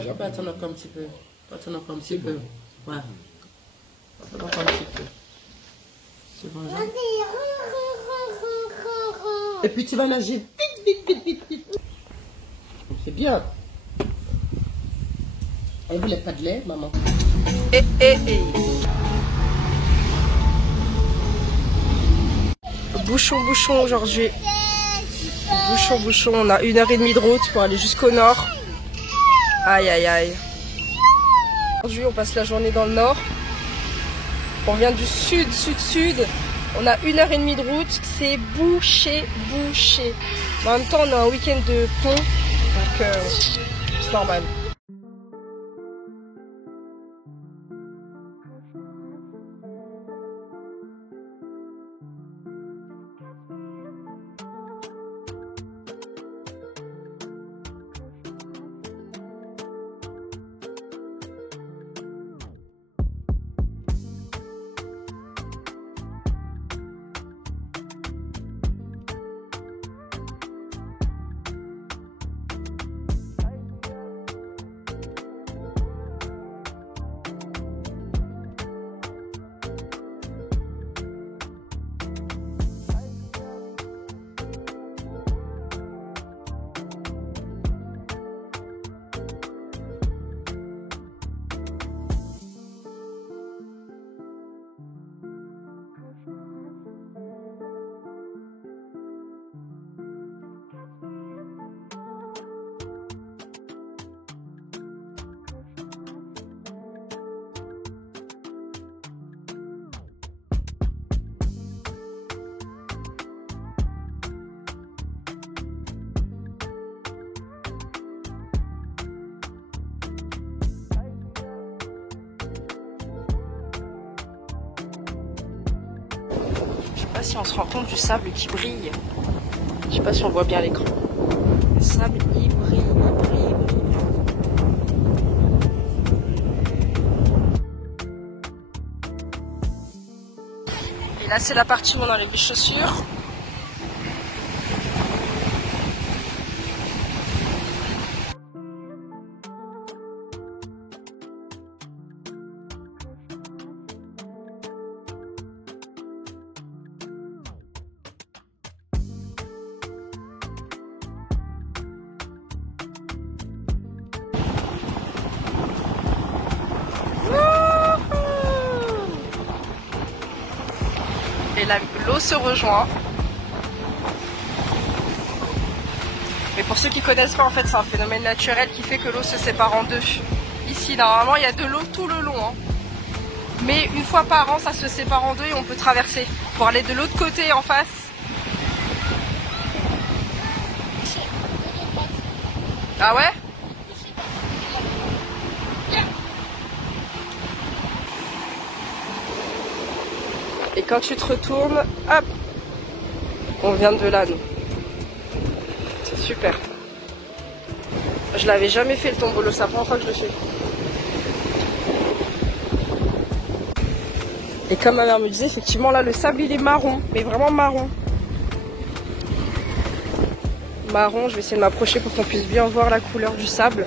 Je peux attendre encore un petit peu. Attendre encore un petit peu. Ouais. Attendre encore un petit peu. C'est bon, Jean. Et puis tu vas nager vite, vite, vite, vite, vite. C'est bien. Elle voulait pas de lait, maman. Bouchon, bouchon aujourd'hui. Bouchon, bouchon. On a 1h30 de route pour aller jusqu'au nord. Aïe, aïe, aïe. Aujourd'hui, on passe la journée dans le nord. On vient du sud, sud, sud. On a 1h30 de route. C'est bouché, bouché. Mais en même temps, on a un week-end de pont. Donc, c'est normal. Je sais pas si on se rend compte du sable qui brille. Je sais pas si on voit bien l'écran. Le sable, il brille, il brille, il brille. Et là, c'est la partie où on enlève les chaussures. Et là, l'eau se rejoint. Mais pour ceux qui connaissent pas, en fait, c'est un phénomène naturel qui fait que l'eau se sépare en deux. Ici, normalement, il y a de l'eau tout le long. Hein. Mais une fois par an, ça se sépare en deux et on peut traverser pour aller de l'autre côté en face. Ah ouais? Et quand tu te retournes, hop, on vient de là, nous. C'est super. Je l'avais jamais fait le tombolo, c'est la première fois que je le fais. Et comme ma mère me disait, effectivement, là, le sable, il est marron, mais vraiment marron. Marron, je vais essayer de m'approcher pour qu'on puisse bien voir la couleur du sable.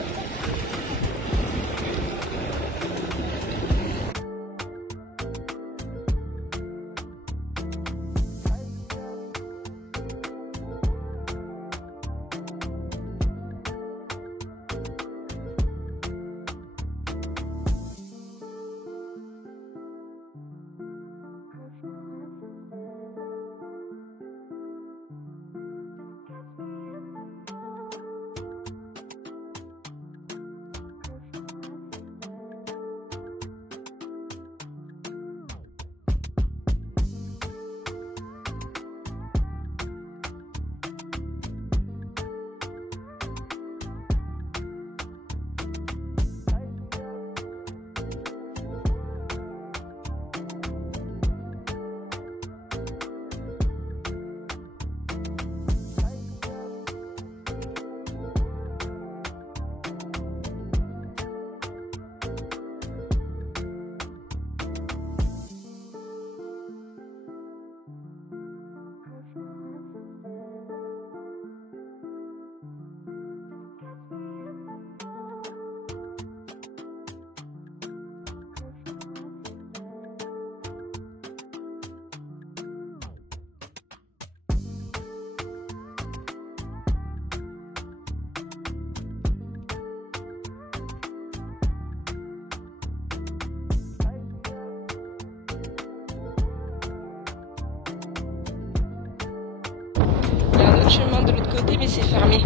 chemin de l'autre côté, mais c'est fermé.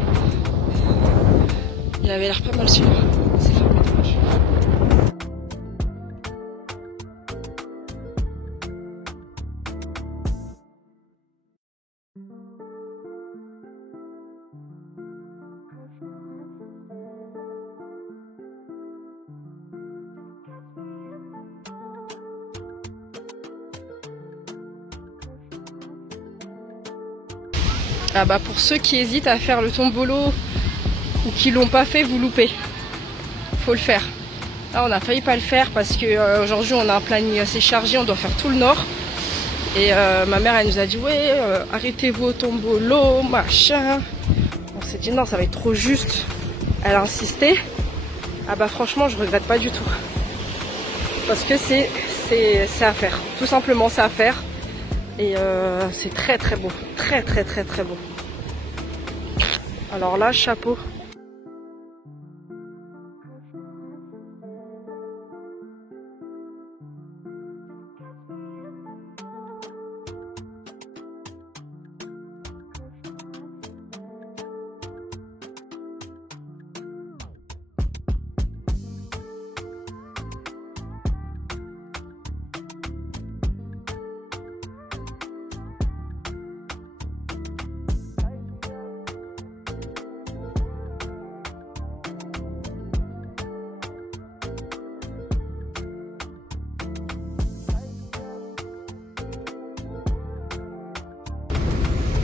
Il avait l'air pas mal celui-là. C'est fermé, dommage. Ah bah pour ceux qui hésitent à faire le tombolo ou qui l'ont pas fait, vous loupez. Faut le faire. Là on a failli pas le faire parce que aujourd'hui on a un planning assez chargé, on doit faire tout le nord. Et ma mère elle nous a dit ouais arrêtez-vous au tombolo, machin. On s'est dit non ça va être trop juste. Elle a insisté. Ah bah franchement je regrette pas du tout. Parce que c'est à faire. Tout simplement c'est à faire. Et c'est très très beau. Très très très très beau. Alors là, chapeau.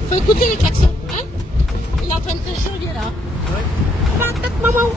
Faut écouter les klaxons, hein? Il est en train de te jurer là. Ouais. Maman.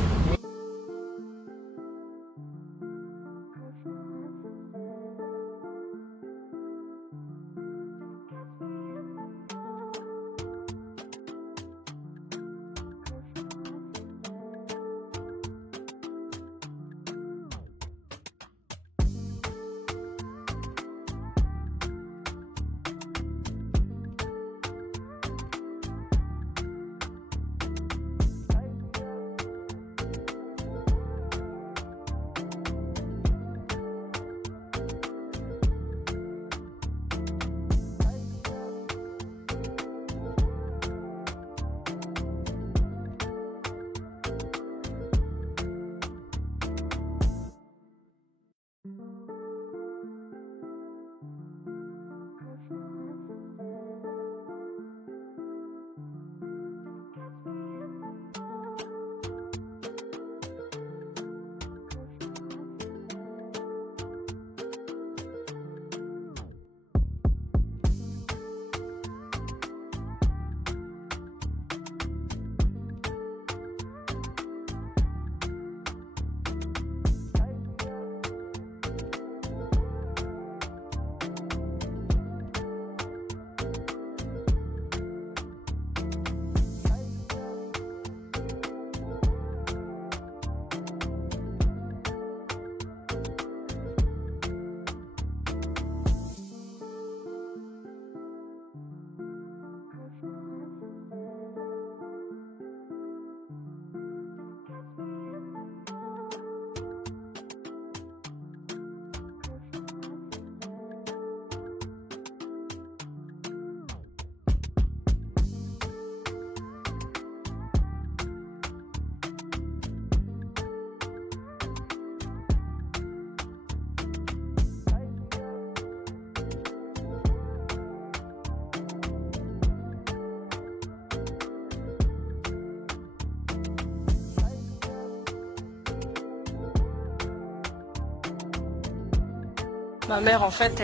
Ma mère en fait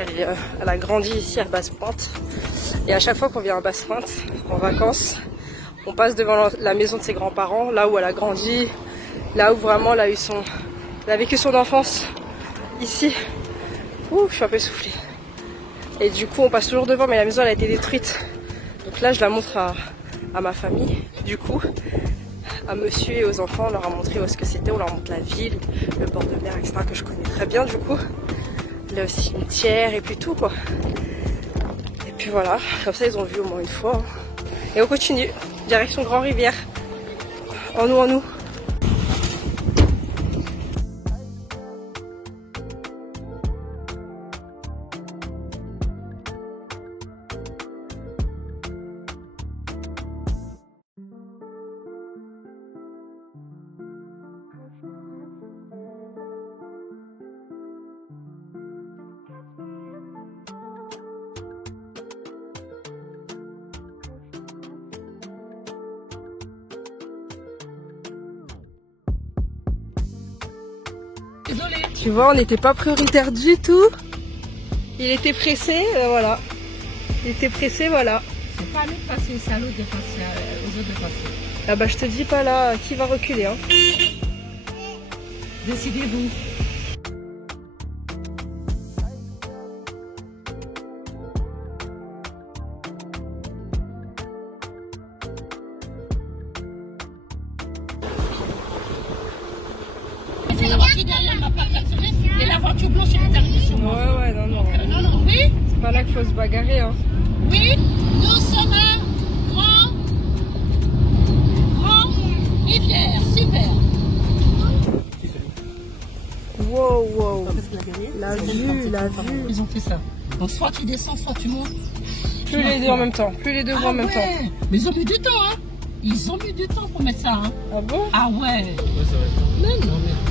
elle a grandi ici à Basse-Pointe et à chaque fois qu'on vient à Basse-Pointe en vacances on passe devant la maison de ses grands-parents, là où elle a grandi, là où vraiment elle a vécu son enfance ici. Ouh, je suis un peu essoufflée. Et du coup on passe toujours devant mais la maison elle a été détruite. Donc là je la montre à ma famille, du coup à monsieur et aux enfants, on leur a montré où est-ce que c'était, on leur montre la ville, le bord de mer, etc. que je connais très bien du coup. Le cimetière et puis tout quoi. Et puis voilà, comme ça ils ont vu au moins une fois. Hein. Et on continue, direction Grand Rivière. En nous. désolée. Tu vois, on n'était pas prioritaire du tout. Il était pressé, voilà. Il était pressé, voilà. C'est pas à nous de passer, c'est à l'autre de passer, aux autres de passer. Ah bah je te dis pas là, qui va reculer hein. Décidez-vous. C'est la voiture derrière m'a pas klaxonné et la voiture blanche est arrivée sur moi. Ouais, non, non. Non, oui. C'est pas là qu'il faut se bagarrer hein. Oui, nous sommes un grand rivière, super. Wow, wow. La vue. Ils ont fait ça. Donc soit tu descends, soit tu montes. Plus les deux en même temps, plus les deux en même temps. Mais ils ont mis du temps, hein. Ils ont mis du temps pour mettre ça, hein. Ah bon? Ah ouais.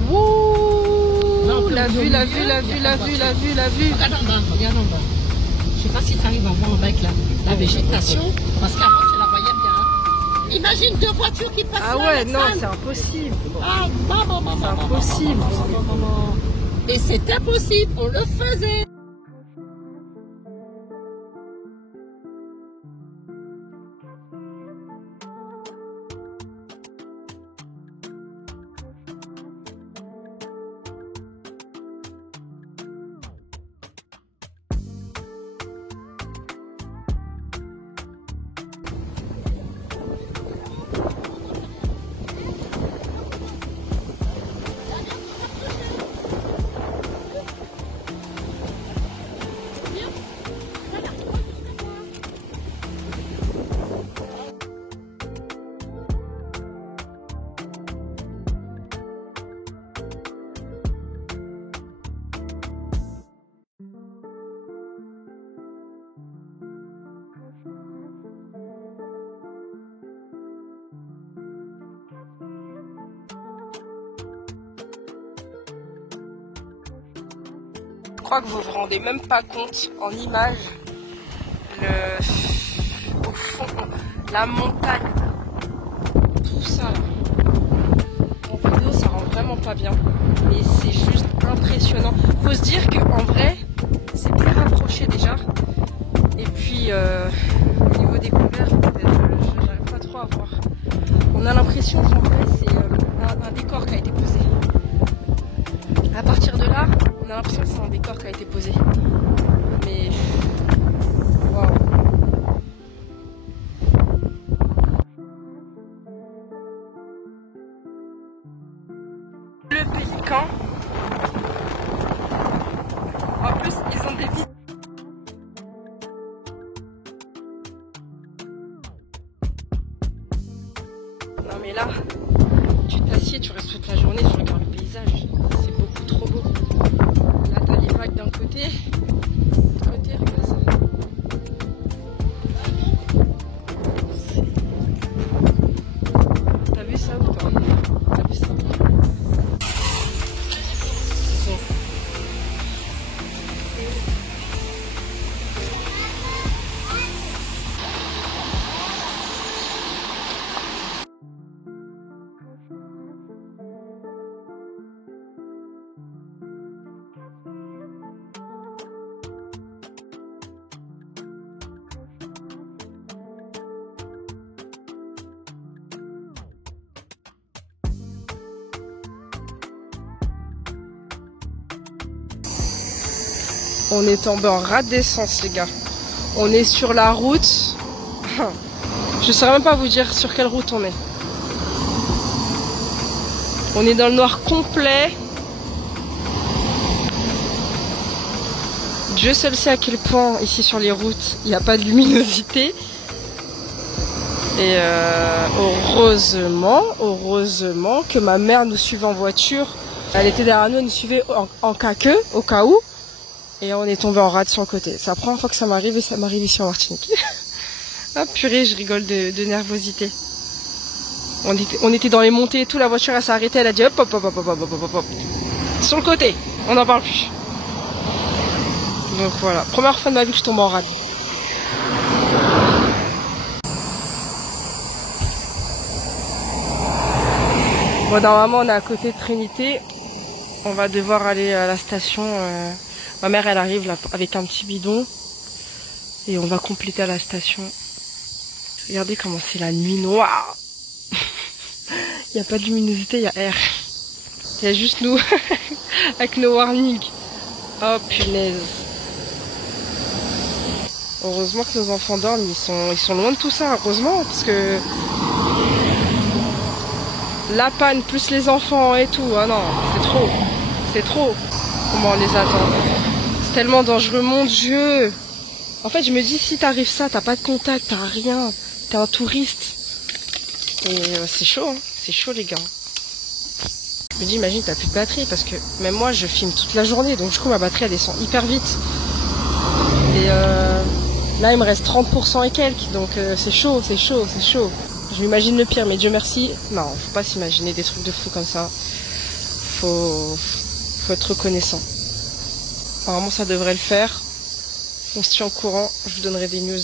Wow. La vue. Regarde en bas, regarde en bas. Je sais pas si tu arrives à voir en bas avec la végétation, parce qu'avant tu la voyais bien. Hein. Imagine deux voitures qui passent Ah là, ouais, non, Alexandre. c'est impossible. Ah, C'est impossible. Et c'était possible, on le faisait. Je crois que vous vous rendez même pas compte en image au fond, la montagne, tout ça là. En vidéo ça rend vraiment pas bien, mais c'est juste impressionnant. Faut se dire qu'en vrai c'est plus rapproché déjà. Et puis au niveau des couverts, j'arrive pas trop à voir. On a l'impression qu'en vrai c'est un décor qui a été posé. À partir de là, on a l'impression que c'est un décor qui a été posé. Mais waouh. Le pélican. En plus, ils ont des vies. Non mais là, tu t'assieds, tu restes toute la journée, tu regardes le paysage. C'est beaucoup trop beau. Là, t'as les vagues d'un côté. De l'autre côté, regarde ça. T'as vu ça ou pas? T'as vu ça? On est tombé en rade d'essence, les gars. On est sur la route. Je saurais même pas vous dire sur quelle route on est. On est dans le noir complet. Dieu seul sait à quel point ici sur les routes il n'y a pas de luminosité. Et heureusement que ma mère nous suivait en voiture. Elle était derrière nous, elle nous suivait en cas que, au cas où. Et on est tombé en rade sur le côté. C'est la première fois que ça m'arrive et ça m'arrive ici en Martinique. Ah purée, je rigole de nervosité. On était dans les montées et tout, la voiture elle s'est arrêtée, elle a dit hop hop hop hop hop hop hop hop. Sur le côté, on n'en parle plus. Donc voilà, première fois de ma vie que je tombe en rade. Bon, normalement on est à côté de Trinité. On va devoir aller à la station. Ma mère, elle arrive là avec un petit bidon. Et on va compléter à la station. Regardez comment c'est la nuit noire. Il n'y a pas de luminosité, il y a air. Il y a juste nous avec nos warnings. Oh punaise. Heureusement que nos enfants dorment, ils sont loin de tout ça, heureusement, parce que la panne plus les enfants et tout, ah non, c'est trop. Comment on les attend? C'est tellement dangereux, mon Dieu. En fait, je me dis, si t'arrives ça, t'as pas de contact, t'as rien, t'es un touriste. Et c'est chaud, hein. C'est chaud les gars. Je me dis, imagine, t'as plus de batterie, parce que même moi, je filme toute la journée, donc du coup, ma batterie, elle descend hyper vite. Et là, il me reste 30% et quelques, donc c'est chaud. Je m'imagine le pire, mais Dieu merci. Non, faut pas s'imaginer des trucs de fou comme ça. Faut être reconnaissant. Apparemment, ça devrait le faire. On se tient au courant, je vous donnerai des news.